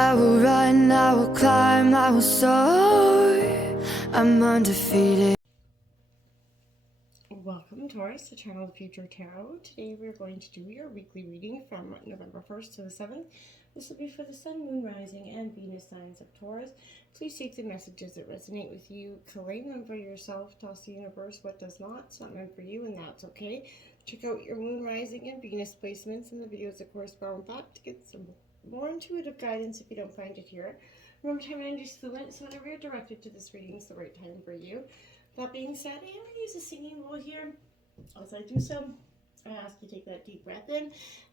I will run, I will climb, I will soar. I'm undefeated. Welcome, Taurus, the channel of Future Tarot. Today we're going to do your weekly reading from November 1st to the 7th. This will be for the Sun, Moon, Rising, and Venus signs of Taurus. Please take the messages that resonate with you, claim them for yourself, toss the universe what does not. It's not meant for you, and that's okay. Check out your Moon, Rising, and Venus placements in the videos that correspond with that to get some more intuitive guidance if you don't find it here. Remember, time and energy is fluent, so whenever you're directed to this reading, it's the right time for you. That being said, I am going to use a singing bowl here. As I do so, I ask you to take that deep breath in.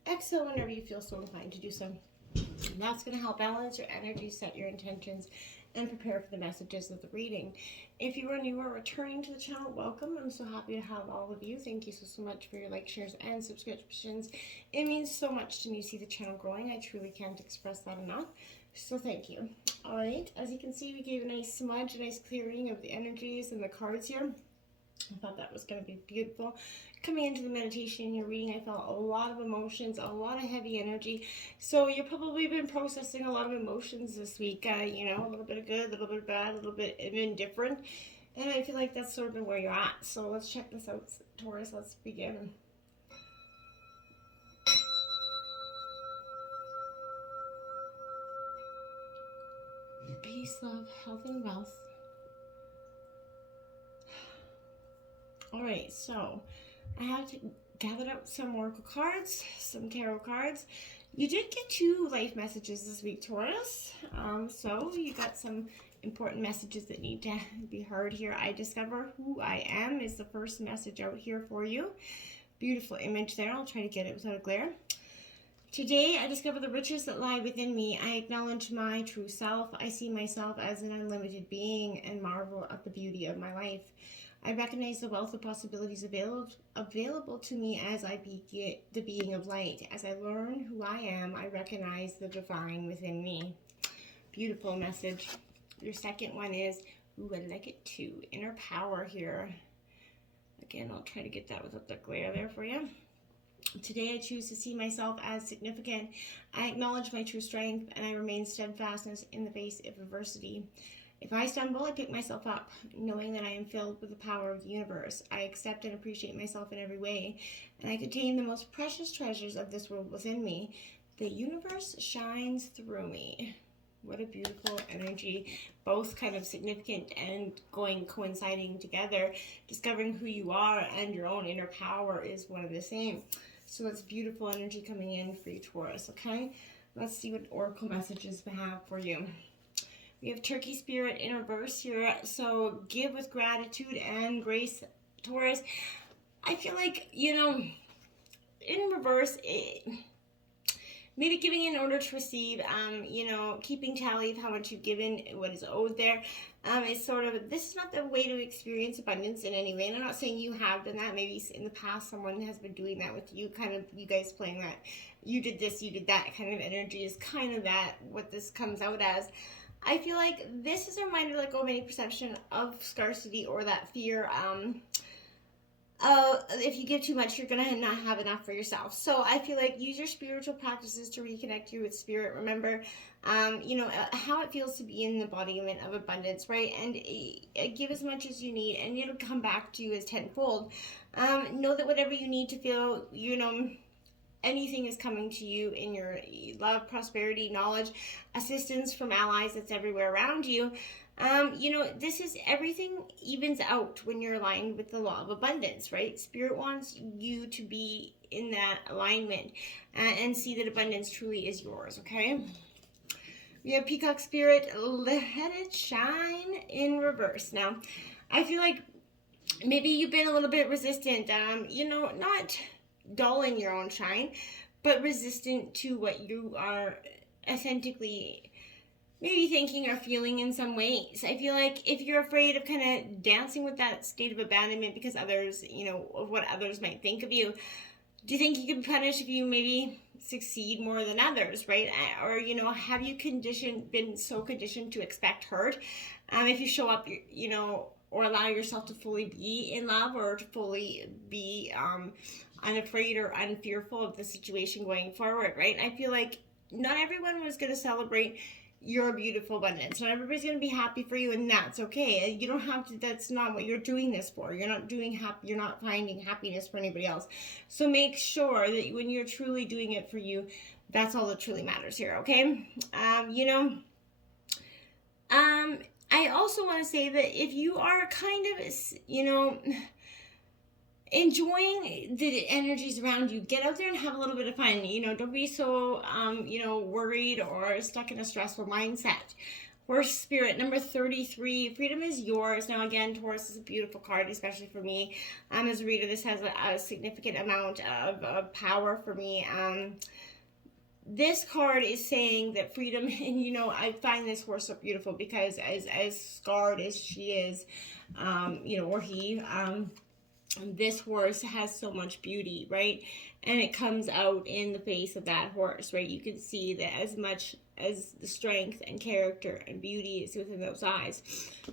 Exhale whenever you feel so inclined to do so. And that's going to help balance your energy, set your intentions, and prepare for the messages of the reading. If you are new or returning to the channel, welcome. I'm so happy to have all of you. Thank you so much for your likes, shares, and subscriptions. It means so much to me to see the channel growing. I truly can't express that enough. So thank you. All right, as you can see, we gave a nice smudge, a nice clearing of the energies and the cards here. I thought that was going to be beautiful. Coming into the meditation and your reading, I felt a lot of emotions, a lot of heavy energy. So you've probably been processing a lot of emotions this week. You know, a little bit of good, a little bit of bad, a little bit of indifferent. And I feel like that's sort of where you're at. So let's check this out, Taurus. Let's begin. Peace, love, health, and wealth. Alright, so I have gathered up some oracle cards, some tarot cards. You did get 2 life messages this week, Taurus. So you got some important messages that need to be heard here. I discover who I am is the first message out here for you. Beautiful image there. I'll try to get it without a glare. Today, I discover the riches that lie within me. I acknowledge my true self. I see myself as an unlimited being and marvel at the beauty of my life. I recognize the wealth of possibilities available to me as I be the being of light. As I learn who I am, I recognize the divine within me. Beautiful message. Your second one is, ooh, I like it too, inner power here. Again, I'll try to get that without the glare there for you. Today I choose to see myself as significant. I acknowledge my true strength and I remain steadfast in the face of adversity. If I stumble, I pick myself up, knowing that I am filled with the power of the universe. I accept and appreciate myself in every way, and I contain the most precious treasures of this world within me. The universe shines through me. What a beautiful energy, both kind of significant and coinciding together. Discovering who you are and your own inner power is one of the same. So that's beautiful energy coming in for you, Taurus, okay? Let's see what oracle messages we have for you. We have Turkey Spirit in reverse here. So give with gratitude and grace, Taurus. I feel like, you know, in reverse, maybe giving in order to receive, you know, keeping tally of how much you've given, what is owed there. It's sort of, this is not the way to experience abundance in any way. And I'm not saying you have done that. Maybe in the past someone has been doing that with you, kind of you guys playing that you did this, you did that kind of energy is kind of that, what this comes out as. I feel like this is a reminder to let go of any perception of scarcity or that fear. If you give too much, you're gonna not have enough for yourself. So I feel like use your spiritual practices to reconnect you with spirit. Remember, you know, how it feels to be in the embodiment of abundance, right? And give as much as you need, and it'll come back to you as tenfold. Know that whatever you need to feel, you know, anything is coming to you in your love, prosperity, knowledge, assistance from allies that's everywhere around you. You know, this is everything evens out when you're aligned with the law of abundance, right? Spirit wants you to be in that alignment and see that abundance truly is yours, okay? We have Peacock Spirit, let it shine in reverse. Now, I feel like maybe you've been a little bit resistant, you know, not dulling your own shine, but resistant to what you are authentically maybe thinking or feeling in some ways. I feel like if you're afraid of kind of dancing with that state of abandonment because others, you know, of what others might think of you, do you think you could be punished if you maybe succeed more than others, right? Or, you know, have you been so conditioned to expect hurt? If you show up, you know, or allow yourself to fully be in love or to fully be unafraid or unfearful of the situation going forward, right? I feel like not everyone was going to celebrate your beautiful abundance. Not everybody's going to be happy for you, and that's okay. You don't have to, that's not what you're doing this for. You're not doing you're not finding happiness for anybody else. So make sure that when you're truly doing it for you, that's all that truly matters here, okay? I also want to say that if you are kind of, enjoying the energies around you, get out there and have a little bit of fun. Don't be so worried or stuck in a stressful mindset. Horse spirit number 33, freedom is yours. Now again, Taurus is a beautiful card, especially for me as a reader. This has a significant amount of power for me. This card is saying that freedom, and I find this horse so beautiful because as scarred as she is, or he, this horse has so much beauty, right? And it comes out in the face of that horse, right? You can see that as much as the strength and character and beauty is within those eyes.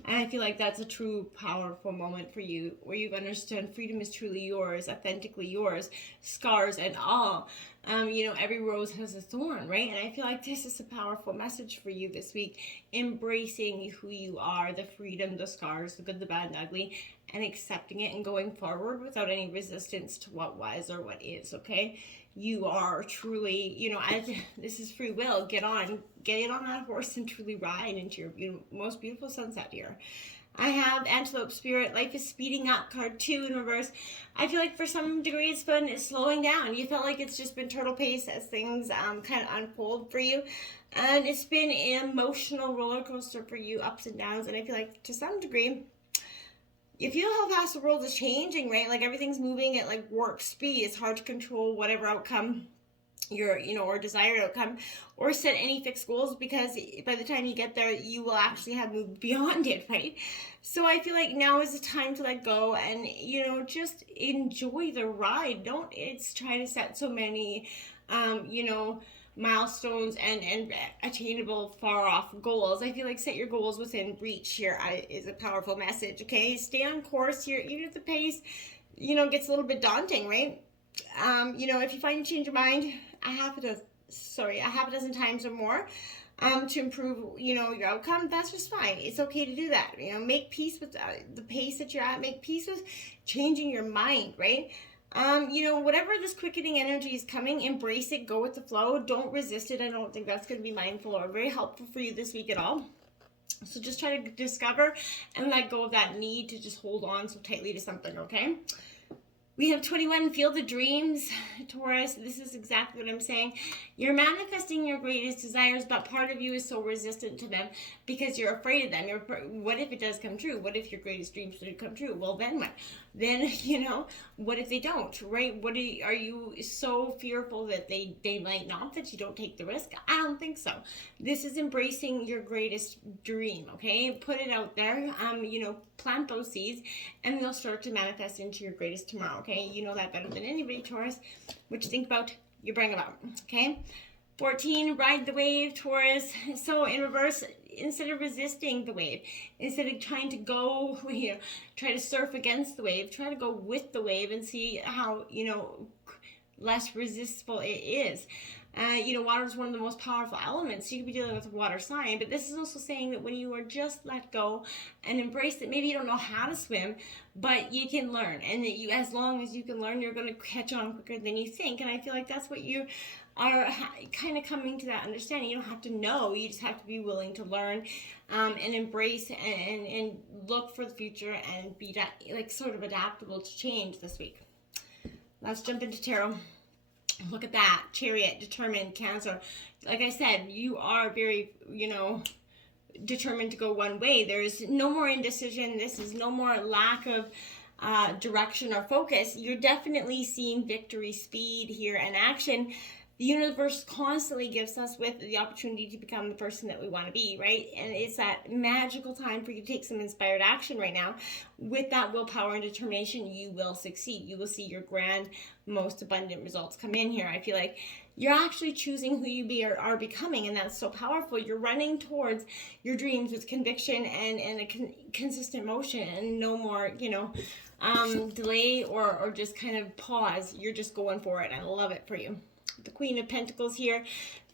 And I feel like that's a true powerful moment for you, where you've understood freedom is truly yours, authentically yours, scars and all. Every rose has a thorn, right? And I feel like this is a powerful message for you this week, embracing who you are, the freedom, the scars, the good, the bad, and ugly, and accepting it and going forward without any resistance to what was or what is, okay? You are truly, this is free will. Get on that horse and truly ride into your most beautiful sunset here. I have Antelope Spirit, life is speeding up, card 2 in reverse. I feel like for some degree it's slowing down. You felt like it's just been turtle pace as things kind of unfold for you. And it's been an emotional roller coaster for you, ups and downs. And I feel like to some degree, you feel how fast the world is changing, right? Like everything's moving at like warp speed. It's hard to control whatever outcome or desired outcome, or set any fixed goals, because by the time you get there, you will actually have moved beyond it, right? So I feel like now is the time to let go and, just enjoy the ride. Don't try to set so many, milestones and attainable far off goals. I feel like set your goals within reach here is a powerful message, okay? Stay on course here, even if the pace, gets a little bit daunting, right? If you find you change your mind a half a dozen times or more to improve, your outcome, that's just fine. It's okay to do that. Make peace with the pace that you're at. Make peace with changing your mind, right? Whatever this quickening energy is coming, embrace it, go with the flow. Don't resist it. I don't think that's going to be mindful or very helpful for you this week at all. So just try to discover and let go of that need to just hold on so tightly to something, okay? We have 21, feel the dreams, Taurus. This is exactly what I'm saying. You're manifesting your greatest desires, but part of you is so resistant to them because you're afraid of them. What if it does come true? What if your greatest dreams do come true? Well, then what? Then, what if they don't, right? Are you so fearful that they might not, that you don't take the risk? I don't think so. This is embracing your greatest dream, okay? Put it out there, plant those seeds, and they'll start to manifest into your greatest tomorrow, okay? You know that better than anybody, Taurus. What you think about, you bring about, okay? 14, ride the wave, Taurus. So in reverse, instead of resisting the wave, instead of trying to go, try to surf against the wave, try to go with the wave and see how, less resistible it is. Water is one of the most powerful elements. You could be dealing with a water sign, but this is also saying that when you are just let go and embrace that maybe you don't know how to swim, but you can learn. And that as long as you can learn, you're going to catch on quicker than you think. And I feel like that's what you are kind of coming to that understanding. You don't have to know, you just have to be willing to learn and embrace and look for the future and be sort of adaptable to change this week. Let's jump into tarot. Look at that. Chariot, determined, Cancer. Like I said, you are very, determined to go one way. There's no more indecision. This is no more lack of direction or focus. You're definitely seeing victory, speed here, and action. The universe constantly gives us with the opportunity to become the person that we want to be, right? And it's that magical time for you to take some inspired action right now. With that willpower and determination, you will succeed. You will see your grand, most abundant results come in here. I feel like you're actually choosing who you are becoming, and that's so powerful. You're running towards your dreams with conviction and a consistent motion, and no more, delay or just kind of pause. You're just going for it. I love it for you. the Queen of Pentacles here.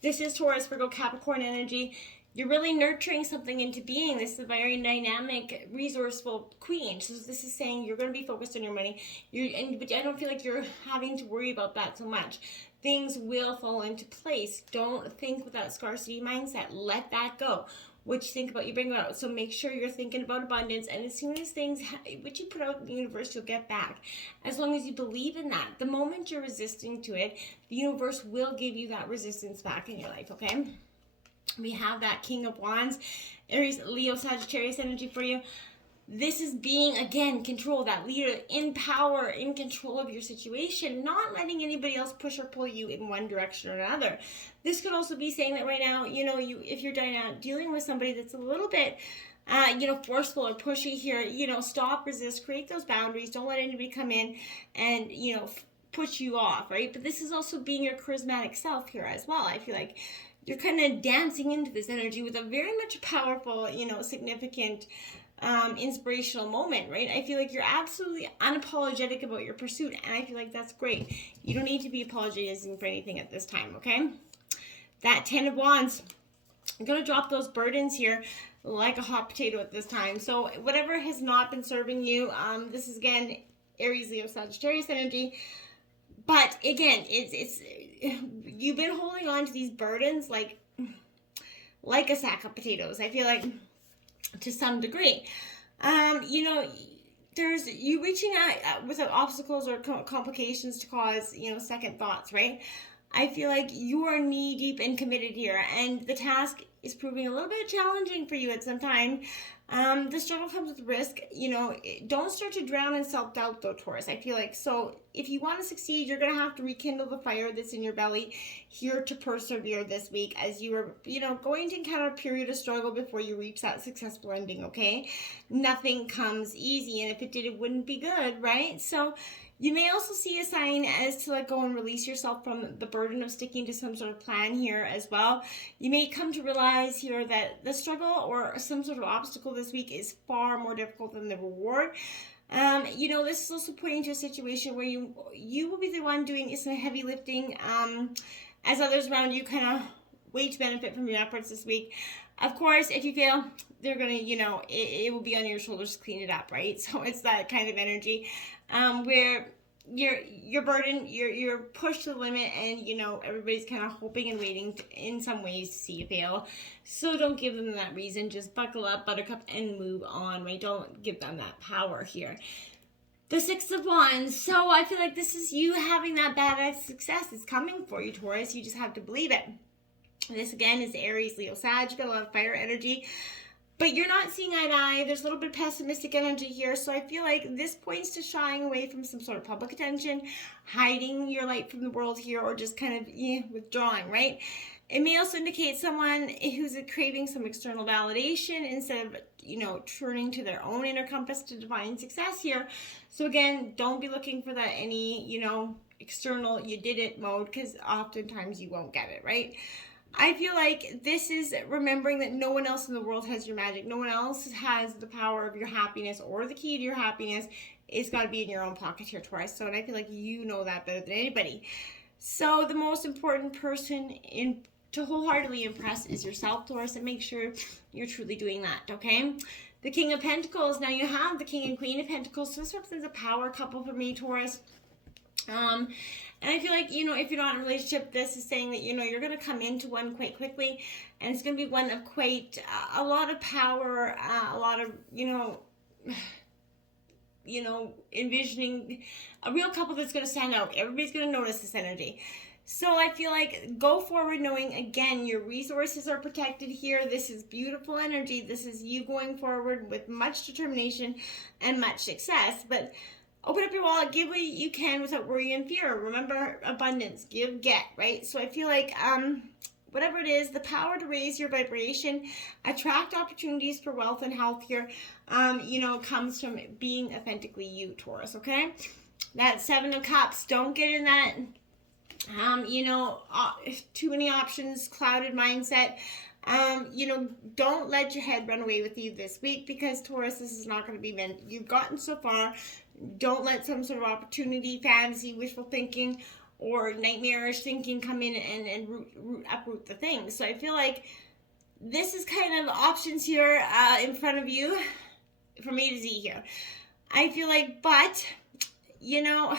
This is Taurus, Virgo, Capricorn energy. You're really nurturing something into being. This is a very dynamic, resourceful queen. So this is saying you're going to be focused on your money. But I don't feel like you're having to worry about that so much. Things will fall into place. Don't think with that scarcity mindset. Let that go. What you think about, you bring it out. So make sure you're thinking about abundance. And as soon as things, what you put out in the universe, you'll get back. As long as you believe in that. The moment you're resisting to it, the universe will give you that resistance back in your life, okay? We have that King of Wands, Aries, Leo, Sagittarius energy for you. This is being, again, control, that leader, in power, in control of your situation, not letting anybody else push or pull you in one direction or another. This could also be saying that right now, if you're dealing with somebody that's a little bit, forceful or pushy here, stop, resist, create those boundaries. Don't let anybody come in and, push you off, right? But this is also being your charismatic self here as well. I feel like you're kind of dancing into this energy with a very much powerful, significant, inspirational moment, right? I feel like you're absolutely unapologetic about your pursuit, and I feel like that's great. You don't need to be apologizing for anything at this time, okay? That 10 of Wands, I'm going to drop those burdens here like a hot potato at this time. So whatever has not been serving you, this is, again, Aries, Leo, Sagittarius energy. But again, it's you've been holding on to these burdens like a sack of potatoes. I feel like to some degree, there's you reaching out without obstacles or complications to cause second thoughts, right? I feel like you are knee deep and committed here, and the task is proving a little bit challenging for you at some time. The struggle comes with risk. Don't start to drown in self-doubt though, Taurus. I feel like, so if you want to succeed, you're going to have to rekindle the fire that's in your belly here to persevere this week as you are, going to encounter a period of struggle before you reach that successful ending, okay? Nothing comes easy, and if it did, it wouldn't be good, right? So you may also see a sign as to let go and release yourself from the burden of sticking to some sort of plan here as well. You may come to realize here that the struggle or some sort of obstacle this week is far more difficult than the reward. This is also pointing to a situation where you will be the one doing some heavy lifting, as others around you kind of wait to benefit from your efforts this week. Of course, if you fail, they're going to, it will be on your shoulders to clean it up, right? So it's that kind of energy where you're burdened, you're pushed to the limit, and, everybody's kind of hoping and waiting in some ways to see you fail. So don't give them that reason. Just buckle up, buttercup, and move on, right? Don't give them that power here. The 6 of Wands. So I feel like this is you having that badass success. It's coming for you, Taurus. You just have to believe it. This, again, is Aries, Leo, Sag. You got a lot of fire energy. But you're not seeing eye to eye. There's a little bit of pessimistic energy here. So I feel like this points to shying away from some sort of public attention, hiding your light from the world here, or just kind of withdrawing, right? It may also indicate someone who's craving some external validation instead of, turning to their own inner compass to define success here. So again, don't be looking for that any, external you did it mode, because oftentimes you won't get it, right? I feel like this is remembering that no one else in the world has your magic. No one else has the power of your happiness or the key to your happiness. It's got to be in your own pocket here, Taurus. So, and I feel like you know that better than anybody. So the most important person to wholeheartedly impress is yourself, Taurus, and make sure you're truly doing that, okay? The King of Pentacles. Now you have the King and Queen of Pentacles. So this represents a power couple for me, Taurus. And I feel like, if you're not in a relationship, this is saying that, you're going to come into one quite quickly, and it's going to be one of quite a lot of power, a lot of, envisioning a real couple that's going to stand out. Everybody's going to notice this energy. So I feel like go forward knowing, again, your resources are protected here. This is beautiful energy. This is you going forward with much determination and much success. But open up your wallet, give what you can without worry and fear. Remember, abundance, give, get, right? So I feel like whatever it is, the power to raise your vibration, attract opportunities for wealth and health here, comes from being authentically you, Taurus, okay? That 7 of Cups, don't get in that, too many options, clouded mindset. Don't let your head run away with you this week, because Taurus, this is not going to be meant. You've gotten so far. Don't let some sort of opportunity, fantasy, wishful thinking, or nightmarish thinking come in and uproot the thing. So I feel like this is kind of options here in front of you from A to Z here. I feel like, but, you know,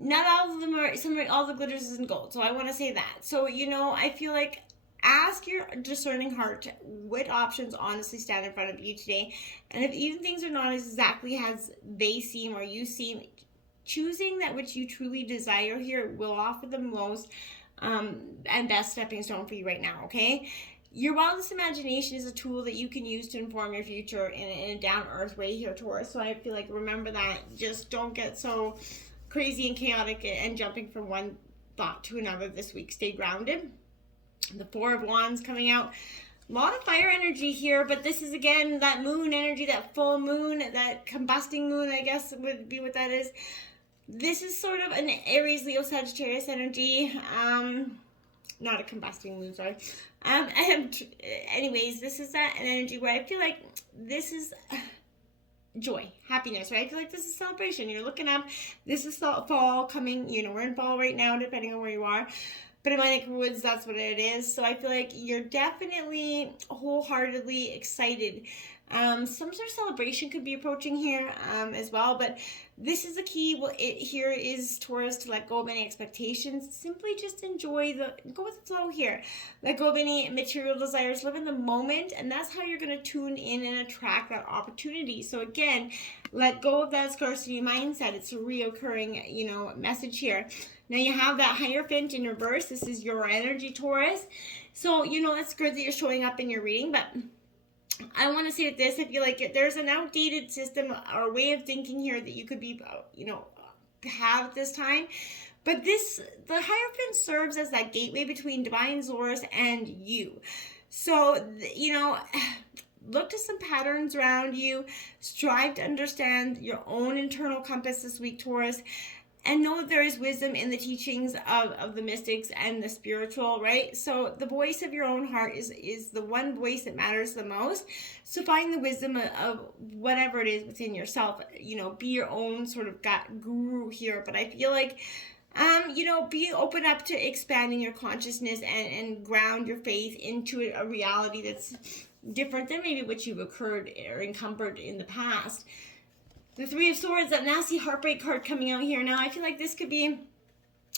not all of them are, all the glitters isn't gold. So I want to say that. So, you know, I feel like ask your discerning heart what options honestly stand in front of you today. And if even things are not exactly as they seem or you seem, choosing that which you truly desire here will offer the most and best stepping stone for you right now, okay? Your wildest imagination is a tool that you can use to inform your future in a down-earth way here, Taurus. So I feel like remember that. Just don't get so crazy and chaotic and jumping from one thought to another this week. Stay grounded. The Four of Wands coming out. A lot of fire energy here, but this is again that moon energy, that full moon, that combusting moon, I guess would be what that is. This is sort of an Aries, Leo, Sagittarius energy. Not a combusting moon, sorry. Anyways, this is that an energy where I feel like this is joy, happiness, right? I feel like this is celebration. You're looking up. This is fall coming. You know, we're in fall right now, depending on where you are. But in my neck of the woods, that's what it is. So I feel like you're definitely wholeheartedly excited. Some sort of celebration could be approaching here as well. But this is the key. Here is Taurus to let go of any expectations. Simply just enjoy go with the flow here. Let go of any material desires. Live in the moment. And that's how you're going to tune in and attract that opportunity. So again, let go of that scarcity mindset. It's a reoccurring, you know, message here. Now you have that Hierophant in reverse. This is your energy, Taurus. So, you know, it's good that you're showing up in your reading, but I want to say with this, I feel like there's an outdated system or way of thinking here that you could be, you know, have at this time. But the Hierophant serves as that gateway between divine source and you. So, you know, look to some patterns around you. Strive to understand your own internal compass this week, Taurus. And know that there is wisdom in the teachings of the mystics and the spiritual, right? So the voice of your own heart is the one voice that matters the most. So find the wisdom of whatever it is within yourself. You know, be your own sort of guru here. But I feel like, you know, be open up to expanding your consciousness and ground your faith into a reality that's different than maybe what you've occurred or encumbered in the past. The Three of Swords, that nasty heartbreak card coming out here. Now, I feel like this could be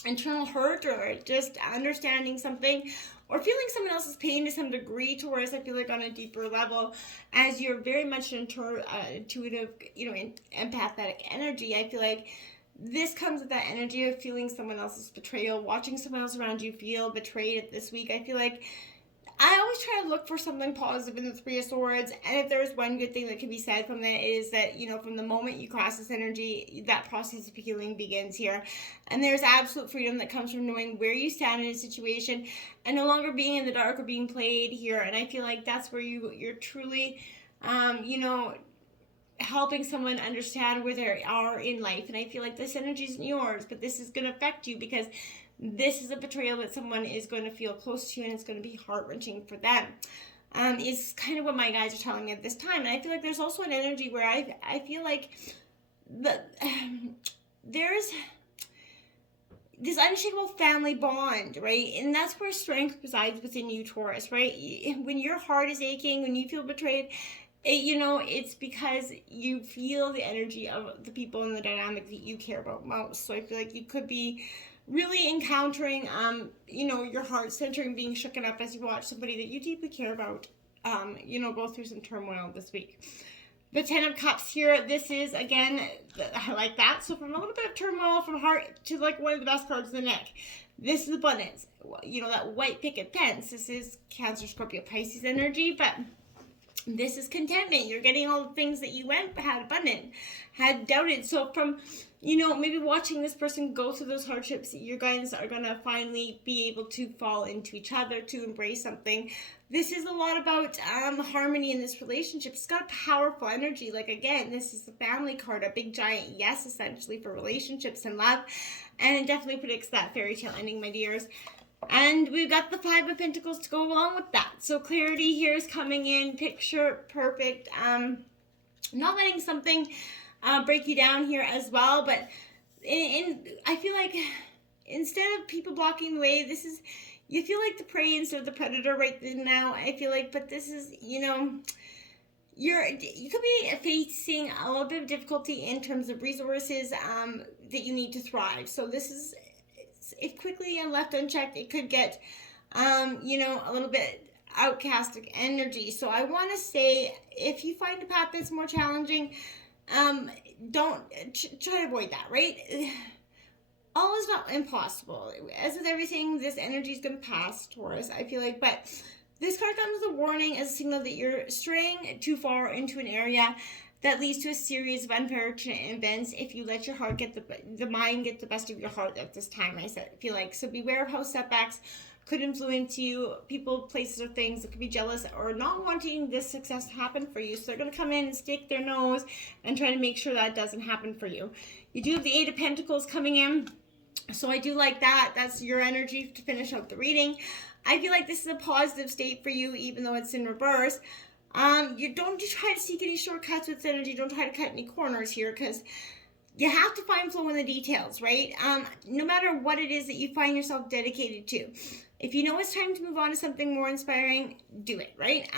internal hurt or just understanding something or feeling someone else's pain to some degree, Taurus. I feel like on a deeper level, as you're very much intuitive, you know, empathetic energy. I feel like this comes with that energy of feeling someone else's betrayal, watching someone else around you feel betrayed this week. I feel like I always try to look for something positive in the Three of Swords, and if there's one good thing that can be said from that, it is that, you know, from the moment you cross this energy, that process of healing begins here. And there's absolute freedom that comes from knowing where you stand in a situation and no longer being in the dark or being played here. And I feel like that's where you're truly, you know, helping someone understand where they are in life. And I feel like this energy isn't yours, but this is going to affect you because this is a betrayal that someone is going to feel close to you, and it's going to be heart-wrenching for them. Is kind of what my guys are telling me at this time. And I feel like there's also an energy where I feel like there's this unshakable family bond, right? And that's where strength resides within you, Taurus, right? When your heart is aching, when you feel betrayed, you know, it's because you feel the energy of the people in the dynamic that you care about most. So I feel like you could be really encountering, you know, your heart centering being shooken up as you watch somebody that you deeply care about, you know, go through some turmoil this week. The Ten of Cups here, this is, again, I like that. So from a little bit of turmoil from heart to like one of the best cards in the deck. This is abundance. You know, that white picket fence. This is Cancer, Scorpio, Pisces energy, but this is contentment. You're getting all the things that you had abundant, had doubted. So from, you know, maybe watching this person go through those hardships, you guys are going to finally be able to fall into each other, to embrace something. This is a lot about harmony in this relationship. It's got a powerful energy. Like, again, this is the family card, a big giant yes, essentially, for relationships and love. And it definitely predicts that fairy tale ending, my dears. And we've got the Five of Pentacles to go along with that. So clarity here is coming in, picture perfect. Not letting something break you down here as well, but and I feel like instead of people blocking the way, you feel like the prey instead of the predator right now. I feel like, but this is, you could be facing a little bit of difficulty in terms of resources that you need to thrive. So this is, if quickly and left unchecked, it could get a little bit outcastic energy. So I want to say, if you find a path that's more challenging, don't try to avoid that, right? All is not impossible. As with everything, this energy is going to pass, Taurus, I feel like. But this card comes as a warning, as a signal that you're straying too far into an area that leads to a series of unfortunate events if you let your heart the mind get the best of your heart at this time, I feel like. So beware of how setbacks could influence you, people, places, or things that could be jealous or not wanting this success to happen for you. So they're going to come in and stick their nose and try to make sure that doesn't happen for you. You do have the Eight of Pentacles coming in. So I do like that. That's your energy to finish out the reading. I feel like this is a positive state for you, even though it's in reverse. You don't try to seek any shortcuts with energy. Don't try to cut any corners here, because you have to find flow in the details, right? No matter what it is that you find yourself dedicated to. If you know it's time to move on to something more inspiring, do it, right?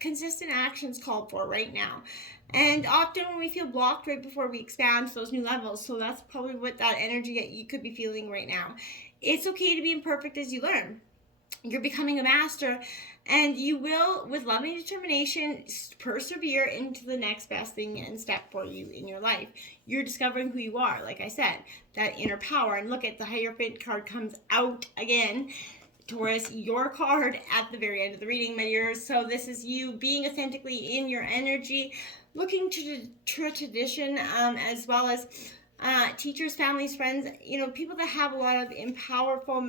Consistent actions called for right now. And often when we feel blocked right before we expand to those new levels, so that's probably what that energy that you could be feeling right now. It's okay to be imperfect as you learn. You're becoming a master, and you will, with loving determination, persevere into the next best thing and step for you in your life. You're discovering who you are, like I said, that inner power. And look at the Hierophant card comes out again. Taurus, your card at the very end of the reading, my dears. So this is you being authentically in your energy, looking to tradition, as well as teachers, families, friends, people that have a lot of powerful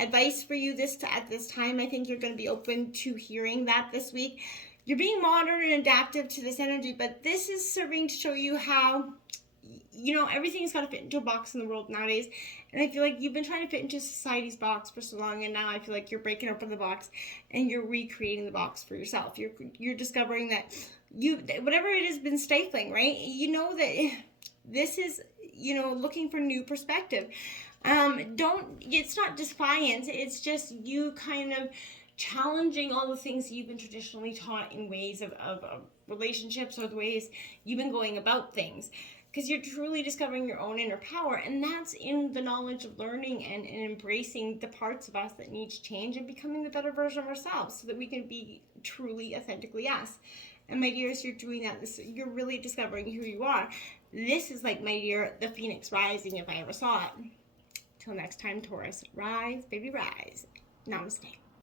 advice for you at this time. I think you're going to be open to hearing that this week. You're being modern and adaptive to this energy, but this is serving to show you how, everything's got to fit into a box in the world nowadays. And I feel like you've been trying to fit into society's box for so long, and now I feel like you're breaking open the box and you're recreating the box for yourself. You're discovering that whatever it has been stifling, right? You know that this is, looking for new perspective. It's not defiance, it's just you kind of challenging all the things that you've been traditionally taught in ways of relationships, or the ways you've been going about things. Because you're truly discovering your own inner power, and that's in the knowledge of learning and embracing the parts of us that need to change and becoming the better version of ourselves so that we can be truly, authentically us. And my dears, you're doing that. You're really discovering who you are. This is like, my dear, the phoenix rising if I ever saw it. Till next time, Taurus, rise, baby, rise. Namaste.